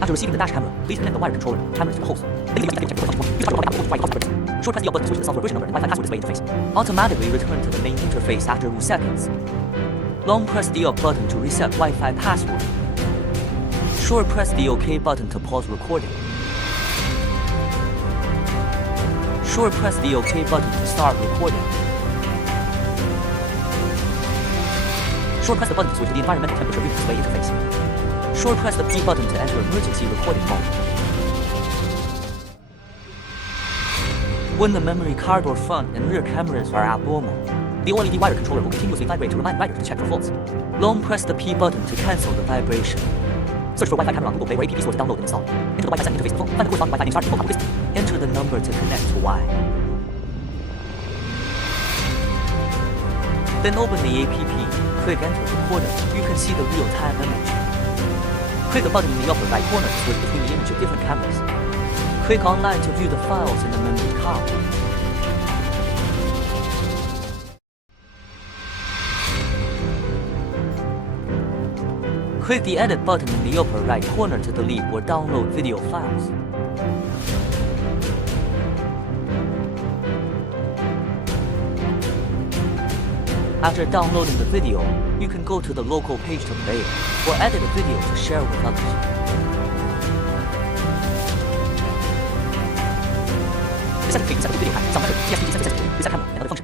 After receiving the dash camera, please connect the wired controller to the camera's host. Short press the button to switch to the software version number and Wi-Fi password display interface. Automatically return to the main interface after 2 seconds. Long press the up button to reset Wi-Fi password. Short press the OK button to pause recording. Short press the OK button to start recording. Short press the button to switch to the environmental temperature reading display interface. Short press the P button to enter emergency recording mode. When the memory card or front and rear cameras are abnormal, the OLED wire controller will continuously vibrate to remind riders to check for faults. Long press the P button to cancel the vibration. Search for Wi-Fi camera on Google Play or App Store to download and install. Enter the Wi-Fi setting interface of the phone. Find the corresponding Wi-Fi name starting from list. Enter the number to connect to Y. Then open the app. Click enter recorder. You can see the real-time image. Click the button in the upper right corner to switch between the image of different cameras. Click online to view the files in the memory card. Click the edit button in the upper right corner to delete or download video files. After downloading the video, you can go to the local page to play it, or edit a video to share with others. Reset the video 上班是 TSP 3 reset 3 reset camera and other functions.